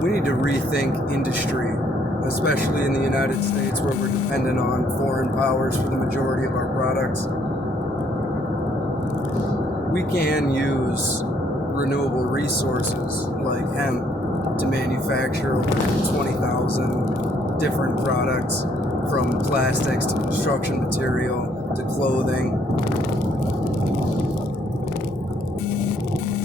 We need to rethink industry, especially in the United States where we're dependent on foreign powers for the majority of our products. We can use renewable resources like hemp to manufacture over 20,000 different products, from plastics to construction material to clothing.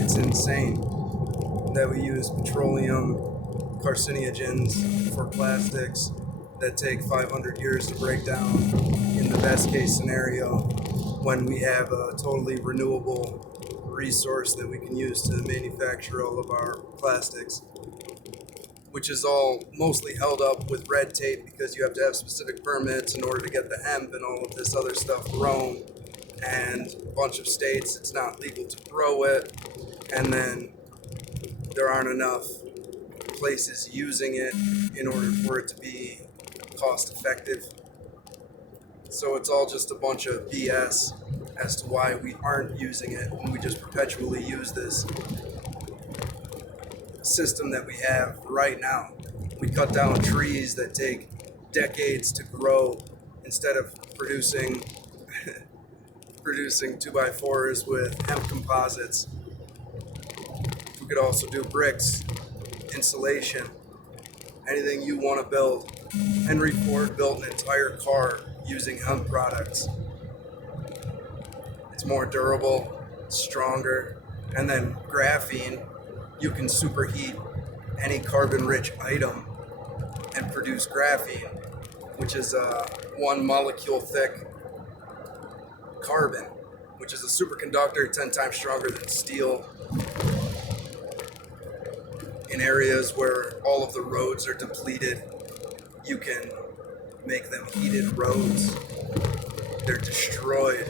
It's insane that we use petroleum carcinogens for plastics that take 500 years to break down in the best case scenario, when we have a totally renewable resource that we can use to manufacture all of our plastics, which is all mostly held up with red tape because you have to have specific permits in order to get the hemp and all of this other stuff grown. And a bunch of states it's not legal to grow it, and then there aren't enough places using it in order for it to be cost effective. So it's all just a bunch of BS as to why we aren't using it, and we just perpetually use this system that we have right now. We cut down trees that take decades to grow instead of producing 2x4s with hemp composites. We could also do bricks, insulation, anything you want to build. Henry Ford built an entire car using hemp products. It's more durable, stronger, and then graphene, you can superheat any carbon-rich item and produce graphene, which is a 1 molecule thick carbon, which is a superconductor 10 times stronger than steel. In areas where all of the roads are depleted, you can make them heated roads. They're destroyed.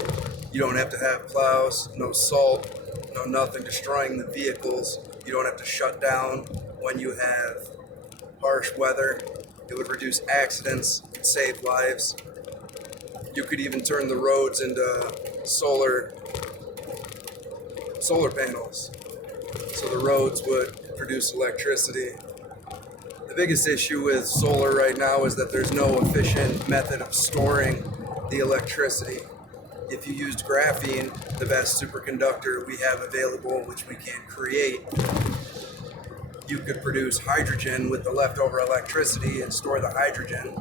You don't have to have plows, no salt, no nothing destroying the vehicles. You don't have to shut down when you have harsh weather. It would reduce accidents, it could save lives. You could even turn the roads into solar panels. So the roads would produce electricity. The biggest issue with solar right now is that there's no efficient method of storing the electricity. If you used graphene, the best superconductor we have available, which we can't create, you could produce hydrogen with the leftover electricity and store the hydrogen,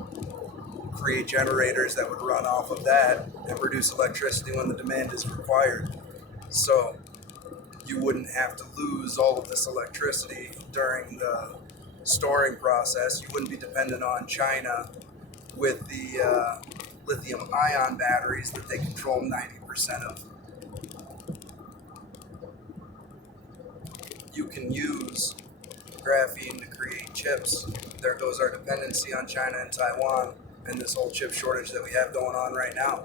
create generators that would run off of that and produce electricity when the demand is required. So you wouldn't have to lose all of this electricity during the storing process. You wouldn't be dependent on China with the lithium ion batteries that they control 90% of. You can use graphene to create chips. There goes our dependency on China and Taiwan and this whole chip shortage that we have going on right now.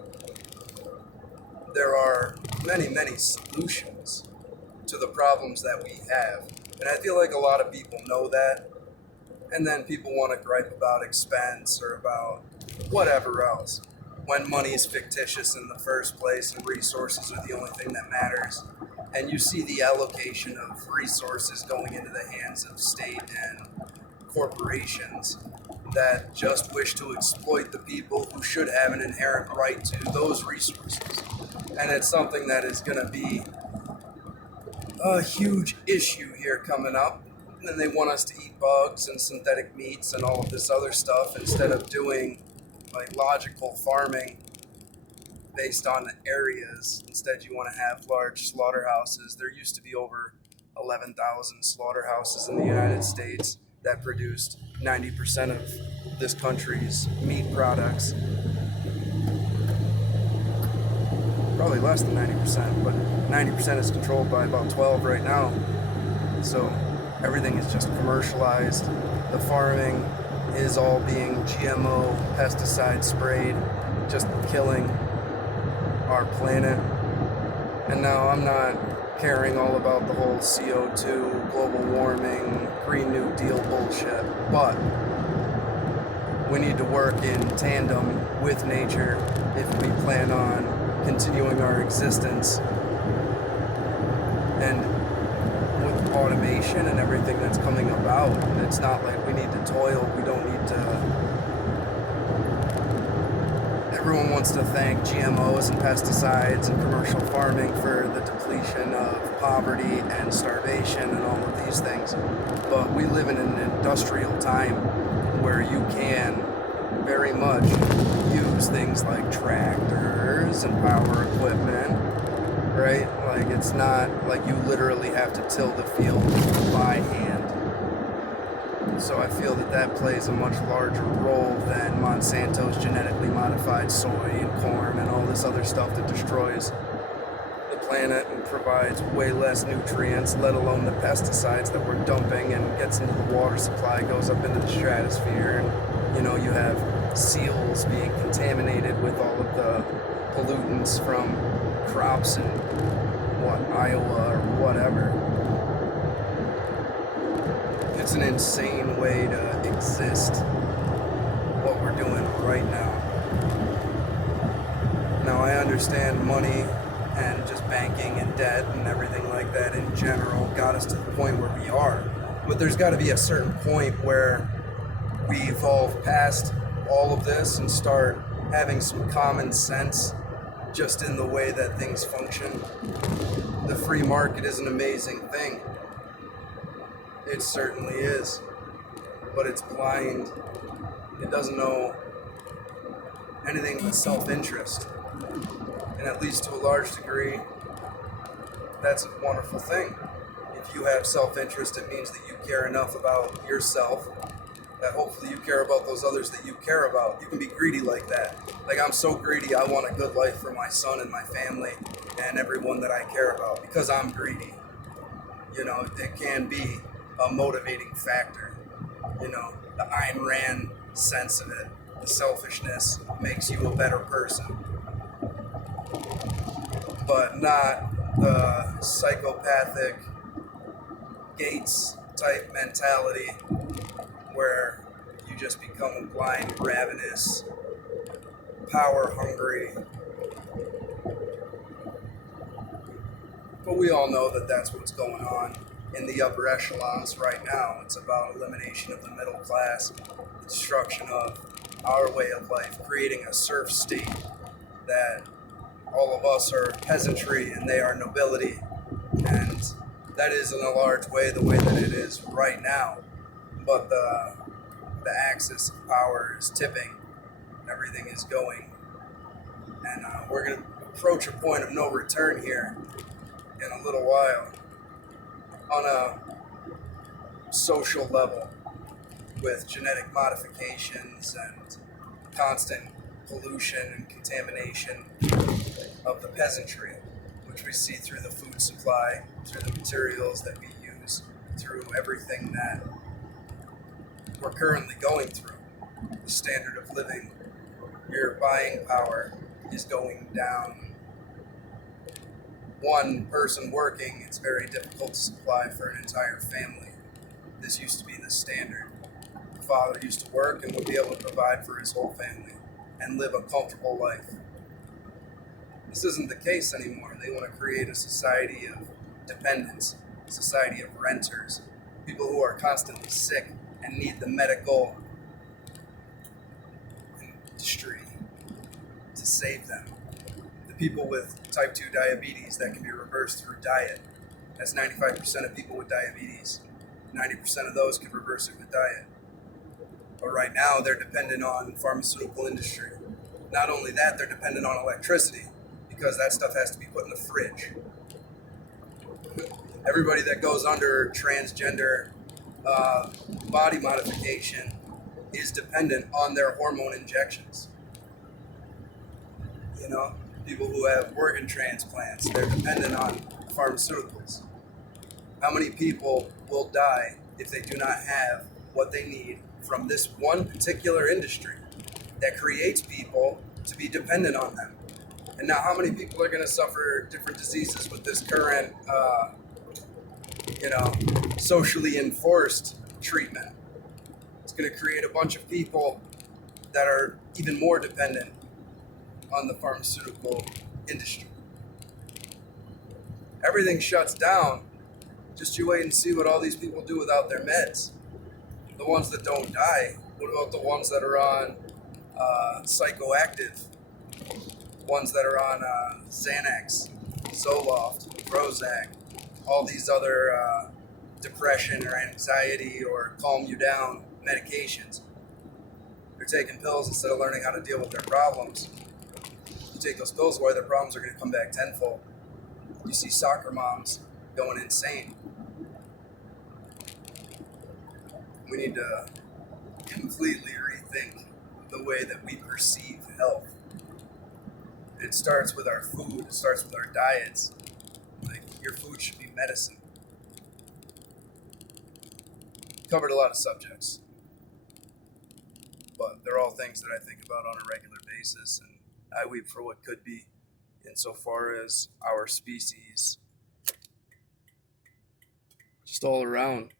There are many, many solutions to the problems that we have. And I feel like a lot of people know that. And then people want to gripe about expense or about whatever else, when money is fictitious in the first place and resources are the only thing that matters. And you see the allocation of resources going into the hands of state and corporations that just wish to exploit the people who should have an inherent right to those resources. And it's something that is going to be a huge issue here coming up. And they want us to eat bugs and synthetic meats and all of this other stuff instead of doing like logical farming based on areas. Instead, you want to have large slaughterhouses. There used to be over 11,000 slaughterhouses in the United States that produced 90% of this country's meat products. Probably less than 90%, but 90% is controlled by about 12 right now. So everything is just commercialized. The farming is all being GMO, pesticide sprayed, just killing our planet. And now I'm not caring all about the whole CO2, global warming, Green New Deal bullshit, but we need to work in tandem with nature if we plan on continuing our existence. And with automation and everything that's coming about. It's not like we need to toil. We don't need to. Everyone wants to thank GMOs and pesticides and commercial farming for the depletion of poverty and starvation and all of these things. But we live in an industrial time where you can very much use things like tractors and power equipment, right? Like it's not like you literally have to till the field by hand. So I feel that that plays a much larger role than Monsanto's genetically modified soy and corn and all this other stuff that destroys the planet and provides way less nutrients, let alone the pesticides that we're dumping and gets into the water supply, goes up into the stratosphere, and you have seals being contaminated with all of the pollutants from crops in Iowa or whatever. It's an insane way to exist, what we're doing right now. Now I understand money and just banking and debt and everything like that in general got us to the point where we are. But there's got to be a certain point where we evolve past all of this and start having some common sense just in the way that things function. The free market is an amazing thing. It certainly is. But it's blind. It doesn't know anything but self-interest. And at least to a large degree, that's a wonderful thing. If you have self-interest, it means that you care enough about yourself that hopefully you care about those others that you care about. You can be greedy like that. Like, I'm so greedy, I want a good life for my son and my family and everyone that I care about because I'm greedy. It can be a motivating factor. The Ayn Rand sense of it. The selfishness makes you a better person. But not the psychopathic Gates type mentality where you just become a blind, ravenous, power hungry. But we all know that that's what's going on in the upper echelons right now. It's about elimination of the middle class, the destruction of our way of life, creating a serf state that all of us are peasantry and they are nobility. And that is in a large way the way that it is right now. But the axis of power is tipping. Everything is going. And we're going to approach a point of no return here in a little while on a social level with genetic modifications and constant pollution and contamination of the peasantry, which we see through the food supply, through the materials that we use, through everything that we're currently going through. The standard of living, your buying power is going down. One person working, it's very difficult to supply for an entire family. This used to be the standard. The father used to work and would be able to provide for his whole family and live a comfortable life. This isn't the case anymore. They want to create a society of dependents, a society of renters, people who are constantly sick and need the medical industry to save them. The people with type 2 diabetes that can be reversed through diet. That's 95% of people with diabetes. 90% of those can reverse it with diet. But right now, they're dependent on pharmaceutical industry. Not only that, they're dependent on electricity because that stuff has to be put in the fridge. Everybody that goes under transgender body modification is dependent on their hormone injections. People who have organ transplants, they're dependent on pharmaceuticals. How many people will die if they do not have what they need from this one particular industry that creates people to be dependent on them? And now how many people are going to suffer different diseases with this current, socially enforced treatment? It's going to create a bunch of people that are even more dependent on the pharmaceutical industry. Everything shuts down Just you wait and see what all these people do without their meds. The ones that don't die. What about the ones that are on psychoactive? Ones that are on Xanax, Zoloft, Prozac, all these other depression or anxiety or calm you down medications. They're taking pills instead of learning how to deal with their problems. You take those pills away, their problems are going to come back tenfold. You see soccer moms going insane. We need to completely rethink the way that we perceive health. It starts with our food. It starts with our diets. Like, your food should be medicine. Covered a lot of subjects, but they're all things that I think about on a regular basis, and I weep for what could be insofar as our species. Just all around,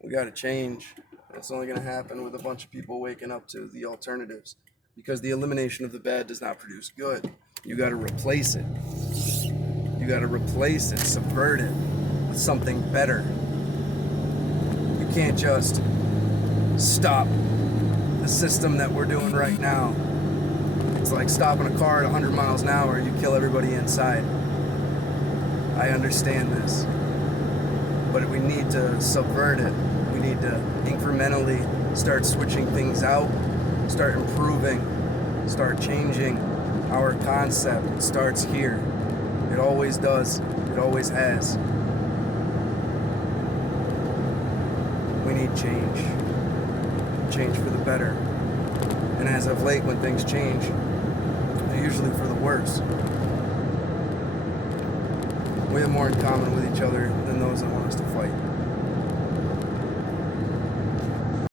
we got to change. It's only going to happen with a bunch of people waking up to the alternatives, because the elimination of the bad does not produce good. You got to replace it. You got to replace it, subvert it with something better. You can't just stop the system that we're doing right now. It's like stopping a car at 100 miles an hour, you kill everybody inside. I understand this. But we need to subvert it. We need to incrementally start switching things out, start improving, start changing our concept. It starts here. It always does. It always has. We need change. Change for the better. And as of late, when things change, they're usually for the worse. We have more in common with each other than those that want us to fight.